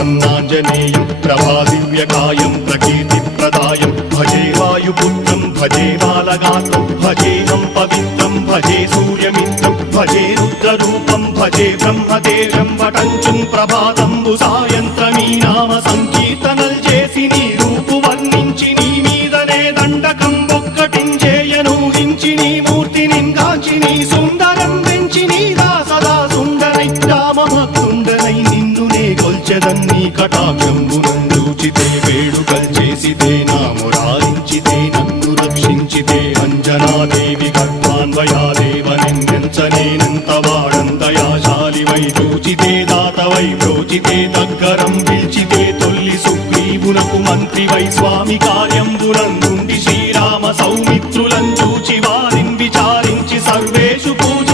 प्रसन्नाञ्जनेयं प्रभादिव्यकायं प्रकीर्तिप्रदायं भजे वायुपुत्रं भजे बालगात्रं भजेऽहं पवित्रं भजे सूर्यमित्रं भजे रुद्ररूपं भजे ब्रह्मदेवं वटञ्चुं प्रभाతంబు సాయంత్రమీ నామ సంకీర్తనల్ చేసి నీ రూపు వర్ణించి నీ మీదనే దండకం ఒక్కటించేయను హించి నీ మూర్తిని గాంచి నీ సుందరం వెంచి నీ దాసదా సుందరై రామభక్తుండనై నిన్నునే కొల్చెదన్ని కటాక్షంబునందూచితే వేడుకల్ చేసితే నా మురారించితే నన్ను రక్షించితే అంజనాదేవి గర్భాన్వయాదేవనెంచనేనంత వాడంతయాశాలివై చూచితే దాతవై ప్రోచితే దగ్గరం పిలిచితే తొల్లి సుగ్రీవునకు మంత్రివై స్వామి కార్యంబునందుండి శ్రీరామ సౌమిత్రులం చూచి వారిని విచారించి సర్వేషు పూజ